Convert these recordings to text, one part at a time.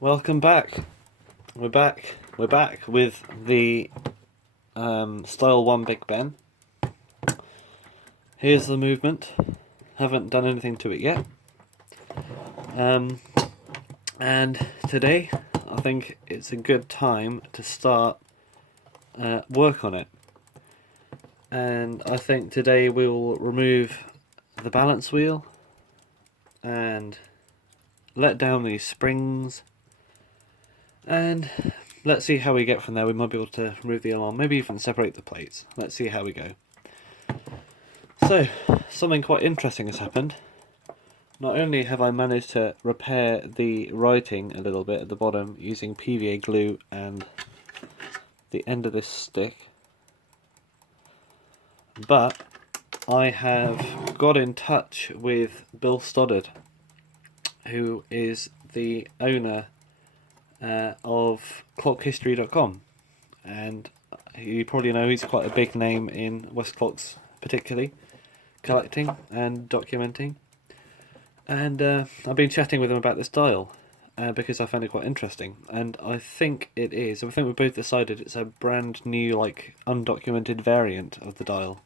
Welcome back. We're back. We're back with the Style 1 Big Ben. Here's the movement. Haven't done anything to it yet. And today, I think it's a good time to start work on it. And I think today we'll remove the balance wheel and let down these springs. And let's see how we get from there. We might be able to remove the alarm, maybe even separate the plates. Let's see how we go. So, something quite interesting has happened. Not only have I managed to repair the writing a little bit at the bottom using PVA glue and the end of this stick, but I have got in touch with Bill Stoddard, who is the owner of clockhistory.com, and you probably know he's quite a big name in Westclox, particularly collecting and documenting. And I've been chatting with him about this dial because I found it quite interesting, and I think it is. I think we both decided it's a brand new, like, undocumented variant of the dial.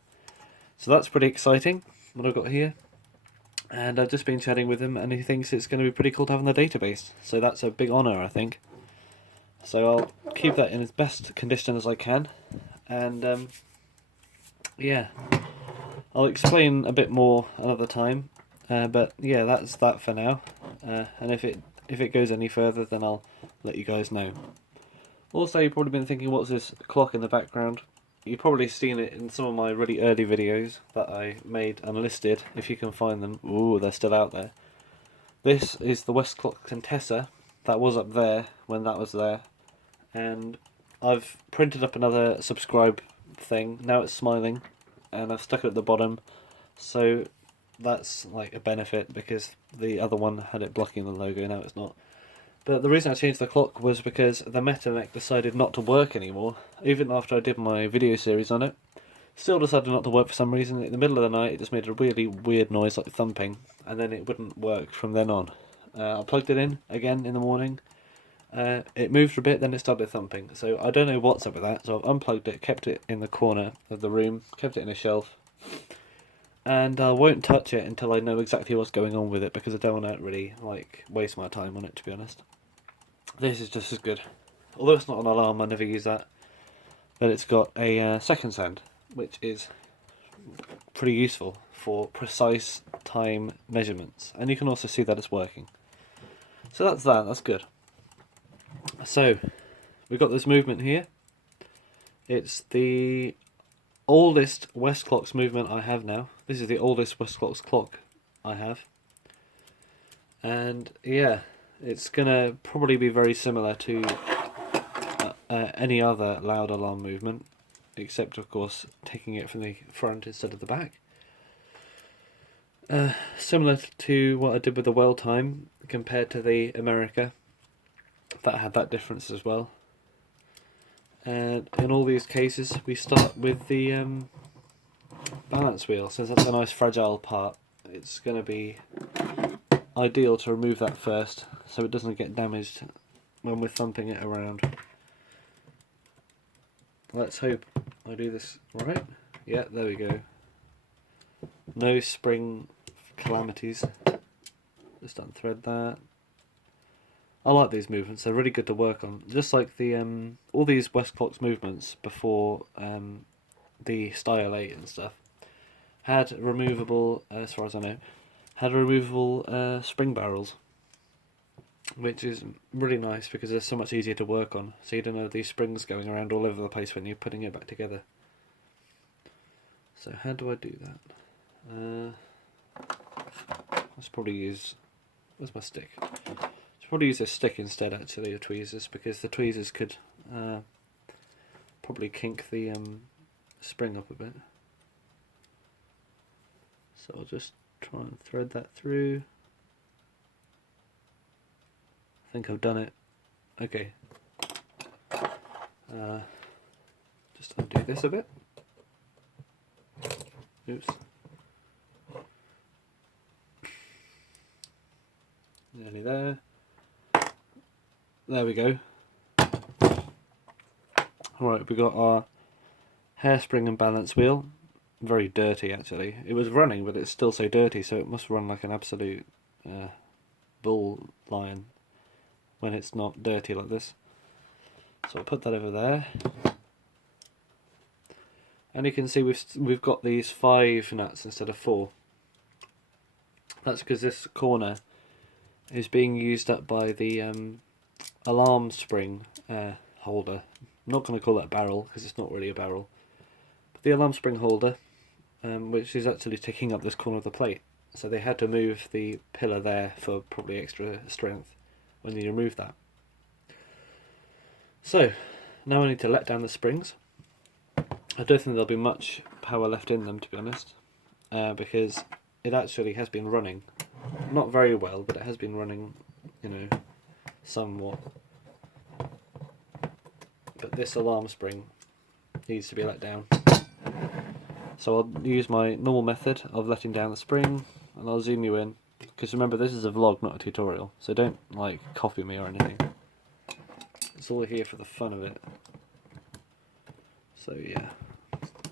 So that's pretty exciting, what I've got here. And I've just been chatting with him, and he thinks it's going to be pretty cool to have in the database. So that's a big honour, I think. So I'll keep that in as best condition as I can. And yeah, I'll explain a bit more another time. But yeah, that's that for now. And if it goes any further, then I'll let you guys know. Also, you've probably been thinking, what's this clock in the background? You've probably seen it in some of my really early videos that I made unlisted, if you can find them. Ooh, they're still out there. This is the Westclox Contessa that was up there when that was there. And I've printed up another subscribe thing. Now it's smiling. And I've stuck it at the bottom. So that's like a benefit, because the other one had it blocking the logo, now it's not. But the reason I changed the clock was because the Metamec decided not to work anymore, even after I did my video series on it. Still decided not to work for some reason. In the middle of the night it just made a really weird noise like thumping, and then it wouldn't work from then on. I plugged it in again in the morning. It moved for a bit, then it started thumping. So I don't know what's up with that, so I've unplugged it, kept it in the corner of the room, kept it in a shelf. And I won't touch it until I know exactly what's going on with it, because I don't want to really waste my time on it, to be honest. This is just as good. Although it's not an alarm, I never use that. But it's got a second sound, which is pretty useful for precise time measurements. And you can also see that it's working. So that's good. So, we've got this movement here. It's the oldest Westclox movement I have now. This is the oldest Westclox clock I have. And yeah, it's gonna probably be very similar to any other loud alarm movement, except of course taking it from the front instead of the back. Similar to what I did with the well time compared to the America, that had that difference as well. And in all these cases we start with the balance wheel. Since that's a nice fragile part, it's going to be ideal to remove that first so it doesn't get damaged when we're thumping it around. Let's hope I do this right. Yeah, there we go. No spring calamities. Just unthread that. I like these movements, they're really good to work on. Just like the all these Westclox movements before the Style 8 and stuff had removable, as far as I know, had removable spring barrels, which is really nice because they're so much easier to work on, so you don't have these springs going around all over the place when you're putting it back together. So how do I do that? Let's probably use, where's my stick? Let's probably use a stick instead actually of tweezers, because the tweezers could probably kink the spring up a bit. So I'll just try and thread that through. I think I've done it. Okay. Just undo this a bit. Oops. Nearly there. there we go. Alright, we got our hairspring and balance wheel. Very dirty actually. It was running, but it's still so dirty, so it must run like an absolute bull lion when it's not dirty like this. So I'll put that over there. And you can see we've got these 5 nuts instead of 4. That's because this corner is being used up by the alarm spring holder. I'm not going to call that a barrel because it's not really a barrel. But the alarm spring holder, which is actually taking up this corner of the plate. So they had to move the pillar there for probably extra strength when you remove that. So now I need to let down the springs. I don't think there'll be much power left in them, to be honest, because it actually has been running. Not very well, but it has been running, you know, somewhat. But this alarm spring needs to be let down. So I'll use my normal method of letting down the spring, and I'll zoom you in, because remember this is a vlog, not a tutorial, so don't like copy me or anything. It's all here for the fun of it. So yeah,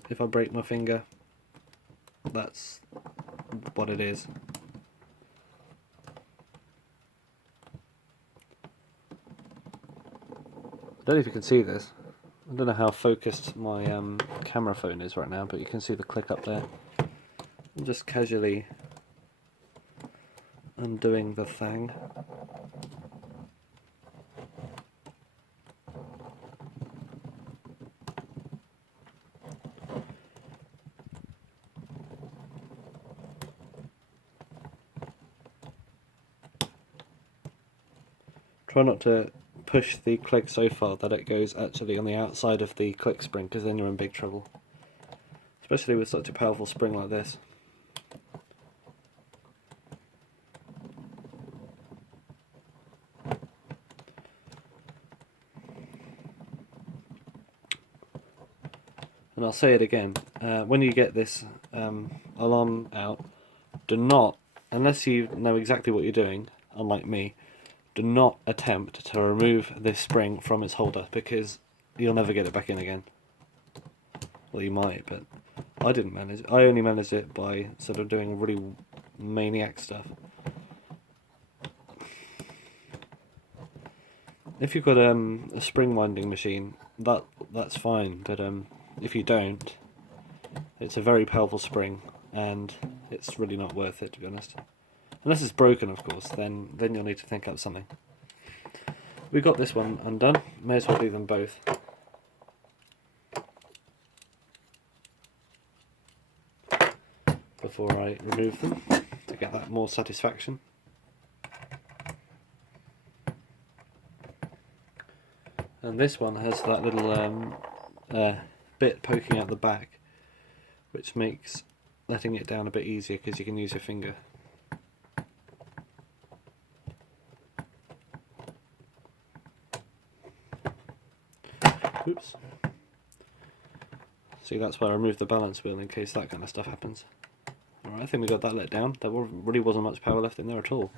if I break my finger, that's what it is. I don't know if you can see this. I don't know how focused my camera phone is right now, but you can see the click up there. I'm just casually undoing the thing. Try not to push the click so far that it goes actually on the outside of the click spring, because then you're in big trouble. Especially with such a powerful spring like this. And I'll say it again, when you get this alarm out, do not, unless you know exactly what you're doing, unlike me, do not attempt to remove this spring from its holder, because you'll never get it back in again. Well, you might, but I didn't manage it. I only managed it by sort of doing really maniac stuff. If you've got a spring winding machine, that's fine, but if you don't, it's a very powerful spring, and it's really not worth it, to be honest. Unless it's broken, of course, then you'll need to think up something. We got this one undone, may as well do them both. Before I remove them, to get that more satisfaction. And this one has that little bit poking out the back, which makes letting it down a bit easier because you can use your finger. Oops. See, that's why I removed the balance wheel in case that kind of stuff happens. Alright, I think we got that let down. There really wasn't much power left in there at all.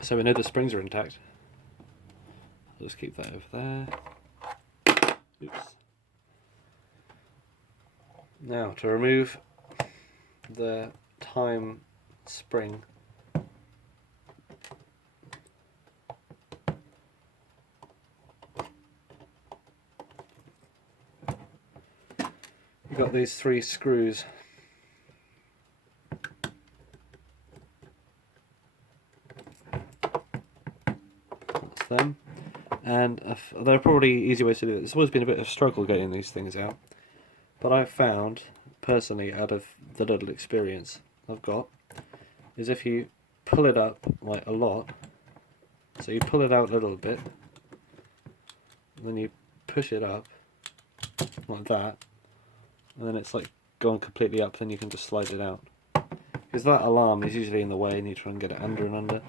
So we know the springs are intact. I'll just keep that over there. Oops. Now to remove the time spring. You've got these 3 screws. That's them. And there are probably easy ways to do it. It's always been a bit of a struggle getting these things out. But I've found, personally, out of the little experience I've got, is if you pull it up like a lot, so you pull it out a little bit, then you push it up like that, and then it's like going completely up, then you can just slide it out. Because that alarm is usually in the way and you try and get it under and under.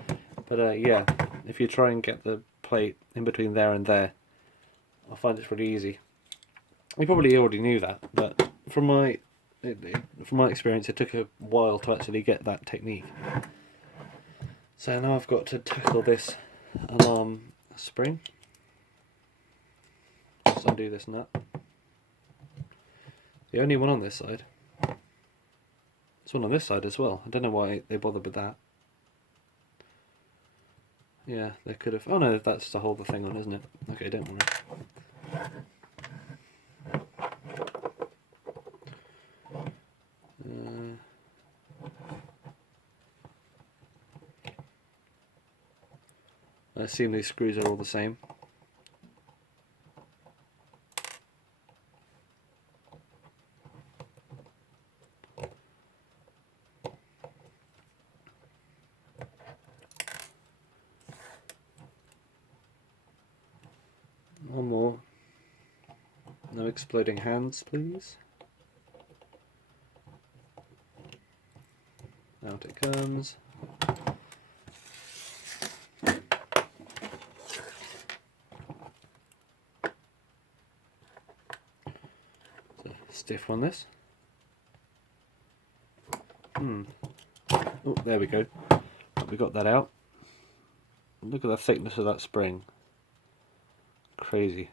But yeah, if you try and get the plate in between there and there, I find it's pretty easy. You probably already knew that, but from my from my experience, it took a while to actually get that technique. So now I've got to tackle this alarm spring. Just undo this nut. The only one on this side. There's one on this side as well. I don't know why they bothered with that. Yeah, they could have... Oh no, that's to hold the thing on, isn't it? Okay, don't worry. I assume these screws are all the same. One more. No exploding hands, please. Out it comes. Stiff one, this. Oh, there we go. We got that out. Look at the thickness of that spring. Crazy.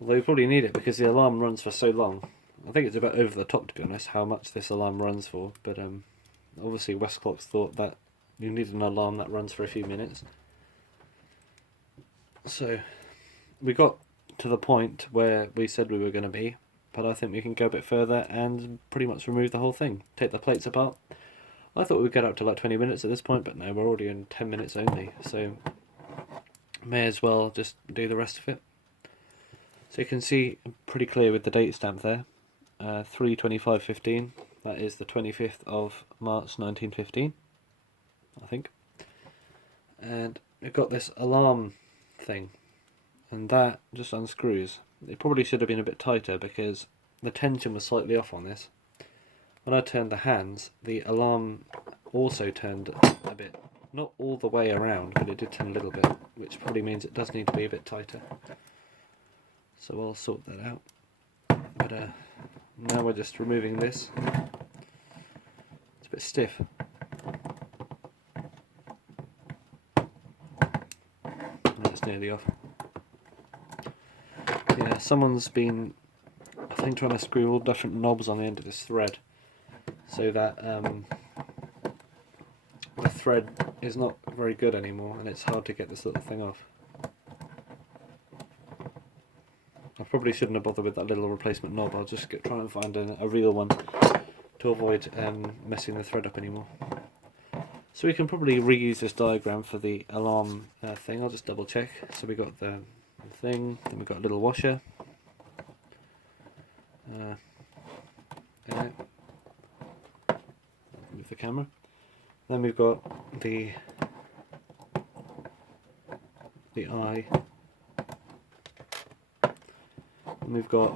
Although you probably need it because the alarm runs for so long. I think it's a bit over the top, to be honest, how much this alarm runs for. But obviously Westclox thought that you need an alarm that runs for a few minutes. So we got to the point where we said we were going to be. But I think we can go a bit further and pretty much remove the whole thing. Take the plates apart. I thought we'd get up to like 20 minutes at this point, but no, we're already in 10 minutes only. So may as well just do the rest of it. So you can see pretty clear with the date stamp there. 3/25/15. That is the 25th of March 1915, I think. And we've got this alarm thing. And that just unscrews. It probably should have been a bit tighter because the tension was slightly off on this. When I turned the hands, the alarm also turned a bit. Not all the way around, but it did turn a little bit, which probably means it does need to be a bit tighter. So I'll sort that out. But now we're just removing this. It's a bit stiff. And it's nearly off. Yeah, someone's been, I think, trying to screw all different knobs on the end of this thread so that the thread is not very good anymore and it's hard to get this little thing off. I probably shouldn't have bothered with that little replacement knob. I'll just try and find a real one to avoid messing the thread up anymore. So we can probably reuse this diagram for the alarm thing. I'll just double check. So we got the thing, then we've got a little washer. Move the camera. Then we've got the eye. And we've got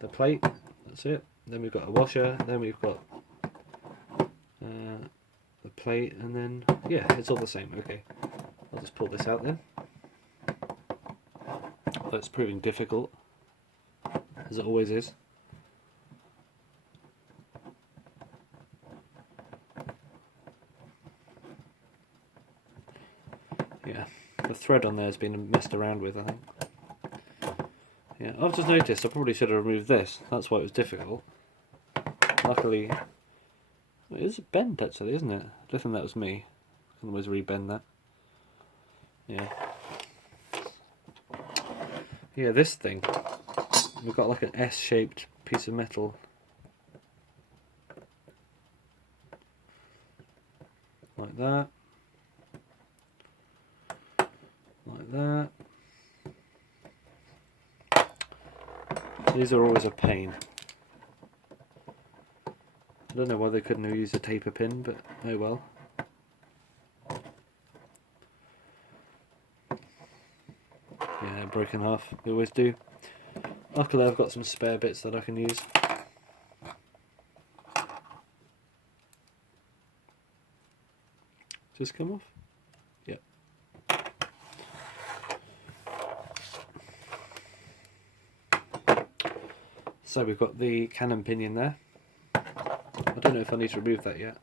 the plate. That's it. Then we've got a washer. Then we've got the plate, and then yeah, it's all the same. Okay, I'll just pull this out then. Although it's proving difficult, as it always is. Yeah, the thread on there has been messed around with, I think. Yeah, I've just noticed I probably should have removed this. That's why it was difficult. Luckily, it is bent actually, isn't it? I don't think that was me. I can always rebend that. Yeah. Yeah, this thing. We've got like an S-shaped piece of metal. Like that. Like that. These are always a pain. I don't know why they couldn't have used a taper pin, but oh well. Yeah, it broke in half. They always do. Luckily I've got some spare bits that I can use. Just come off? Yep. So we've got the Canon pinion there. I don't know if I need to remove that yet.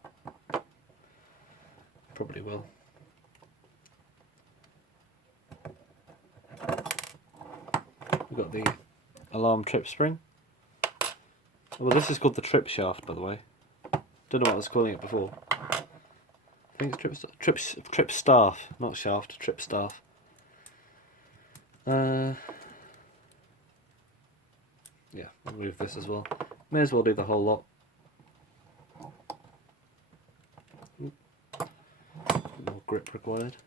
Probably will. We've got the alarm trip spring. Well, this is called the trip shaft, by the way. Don't know what I was calling it before. I think it's trip staff, not shaft, trip staff. Yeah, remove this as well. May as well do the whole lot. More grip required.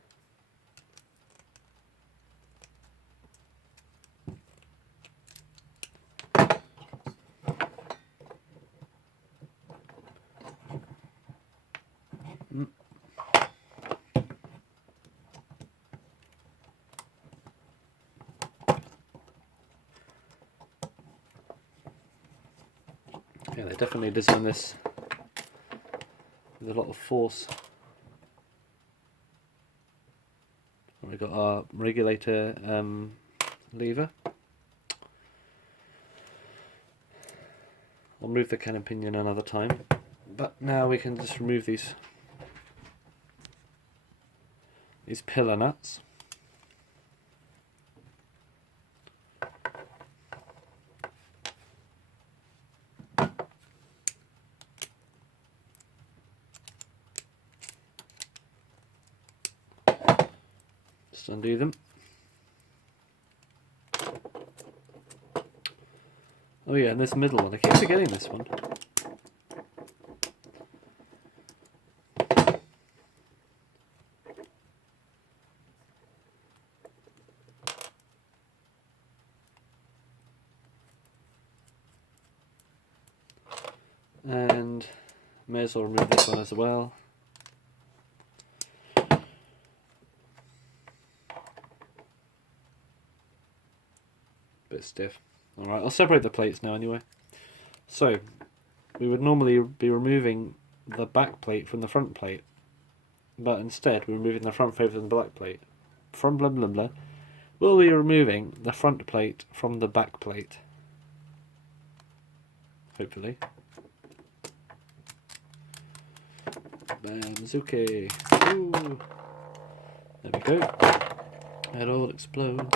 Yeah, they definitely designed this with a lot of force. We've got our regulator lever. I'll move the Canon pinion another time, but now we can just remove these pillar nuts. Just undo them. Oh yeah, and this middle one, I keep forgetting this one. And may as well remove this one as well. Bit stiff. Alright, I'll separate the plates now anyway. So, we would normally be removing the back plate from the front plate, but instead we're removing the front plate from the back plate. From blah blah blah, we'll be removing the front plate from the back plate. Hopefully. Bamzuke. Ooh. There we go. It all explodes.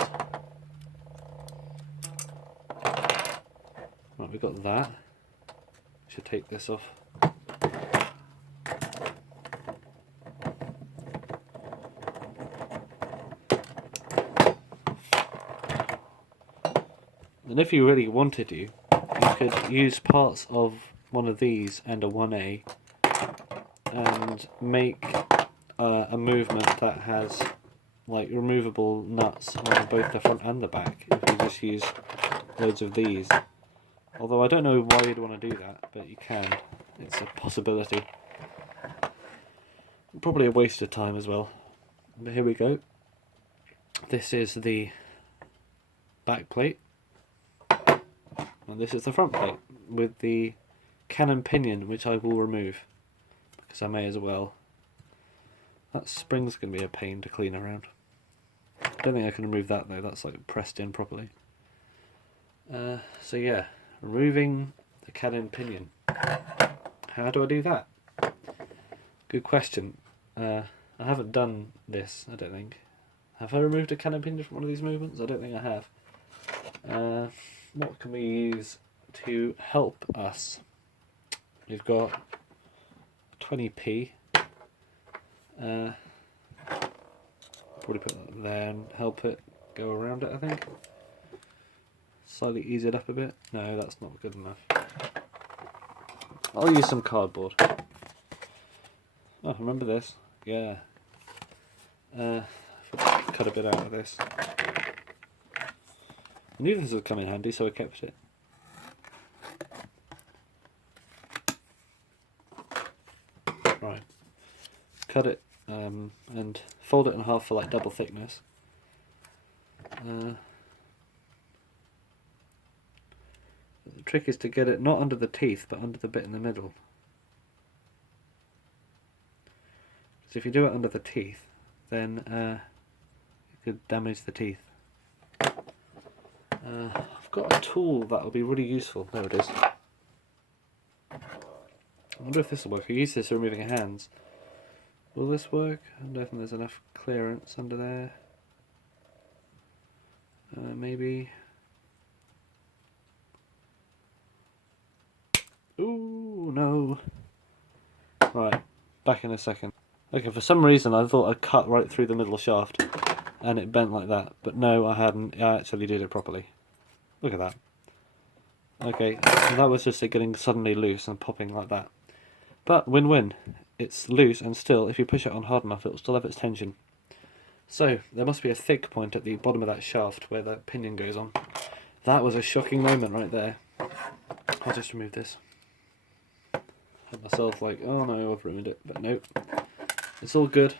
Right, we've got that. Should take this off. And if you really wanted to, you could use parts of one of these and a 1A and make a movement that has like removable nuts on both the front and the back if you just use loads of these. Although I don't know why you'd want to do that, but you can. It's a possibility. Probably a waste of time as well. But here we go. This is the back plate. And this is the front plate with the Canon pinion, which I will remove because I may as well. That spring's going to be a pain to clean around. I don't think I can remove that though, that's like pressed in properly. So yeah, removing the Canon pinion. How do I do that? Good question. I haven't done this, I don't think. Have I removed a Canon pinion from one of these movements? I don't think I have. What can we use to help us? We've got 20p. Probably put that there and help it go around it, I think. Slightly ease it up a bit. No, that's not good enough. I'll use some cardboard. Oh, remember this? Yeah. Cut a bit out of this. I knew this would come in handy, so I kept it. Right. Cut it and fold it in half for like double thickness. The trick is to get it not under the teeth, but under the bit in the middle. Because if you do it under the teeth, then it could damage the teeth. I've got a tool that will be really useful. There it is. I wonder if this will work. I use this for removing hands. Will this work? I don't think there's enough clearance under there. Maybe. Ooh, no. Right, back in a second. Okay, for some reason I thought I cut right through the middle shaft and it bent like that, but no, I hadn't. I actually did it properly. Look at that. Okay, that was just it getting suddenly loose and popping like that. But win-win. It's loose, and still, if you push it on hard enough, it will still have its tension. So, there must be a thick point at the bottom of that shaft where the pinion goes on. That was a shocking moment right there. I'll just remove this. Had myself like, oh no, I've ruined it, but nope. It's all good.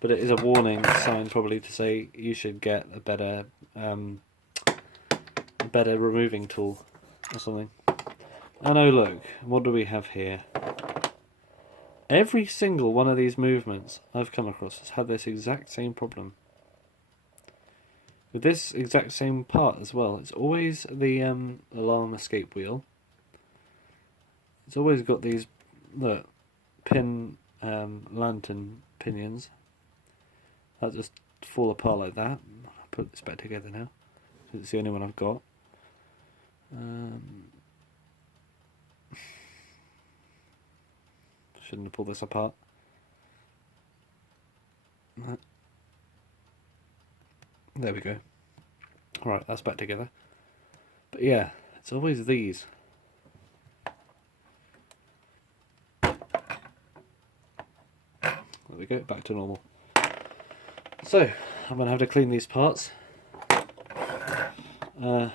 But it is a warning sign probably to say you should get a better removing tool or something. And oh look, what do we have here? Every single one of these movements I've come across has had this exact same problem. With this exact same part as well, it's always the alarm escape wheel. It's always got these, look, lantern pinions that just fall apart like that. I'll put this back together now. It's the only one I've got. Shouldn't have pulled this apart. There we go. Alright, that's back together. But yeah, it's always these. There we go, back to normal. So, I'm going to have to clean these parts. I'll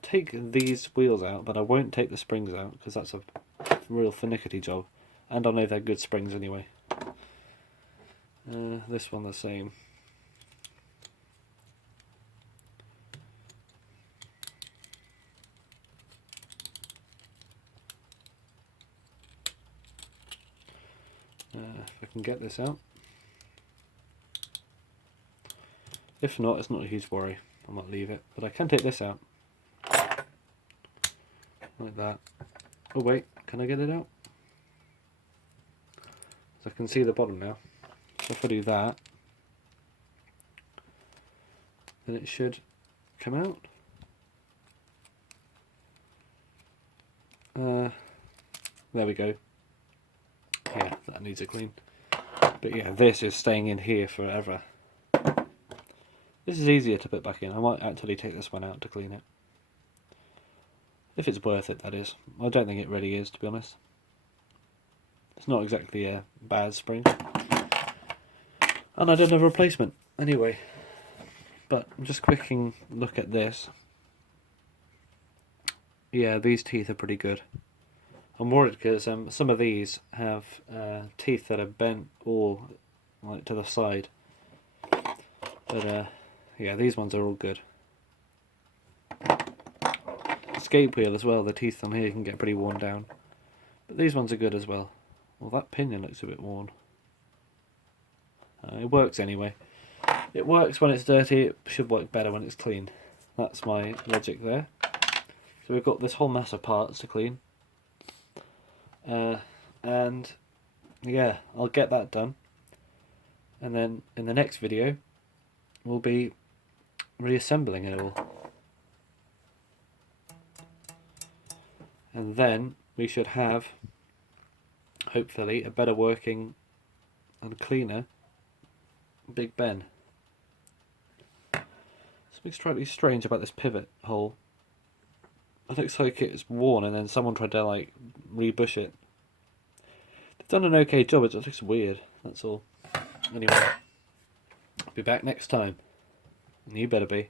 take these wheels out, but I won't take the springs out, because that's a real finicky job. And I know they're good springs anyway. This one the same. If I can get this out. If not, it's not a huge worry. I might leave it. But I can take this out. Like that. Oh wait, can I get it out? So I can see the bottom now. So if I do that, then it should come out. There we go. Yeah, that needs a clean. But yeah, this is staying in here forever. This is easier to put back in. I might actually take this one out to clean it. If it's worth it, that is. I don't think it really is, to be honest. It's not exactly a bad spring. And I don't have a replacement anyway. But just quicking look at this. Yeah, these teeth are pretty good. I'm worried because some of these have teeth that are bent all like to the side. But yeah, these ones are all good. Escape wheel as well, the teeth on here can get pretty worn down. But these ones are good as well. Well, that pinion looks a bit worn. It works anyway. It works when it's dirty, it should work better when it's clean. That's my logic there. So we've got this whole mass of parts to clean. And yeah, I'll get that done. And then in the next video, we'll be reassembling it all. And then we should have, hopefully, a better working and cleaner Big Ben. Something slightly strange about this pivot hole. It looks like it's worn and then someone tried to like rebush it. They've done an okay job, it just looks weird, that's all. Anyway, I'll be back next time. And you better be.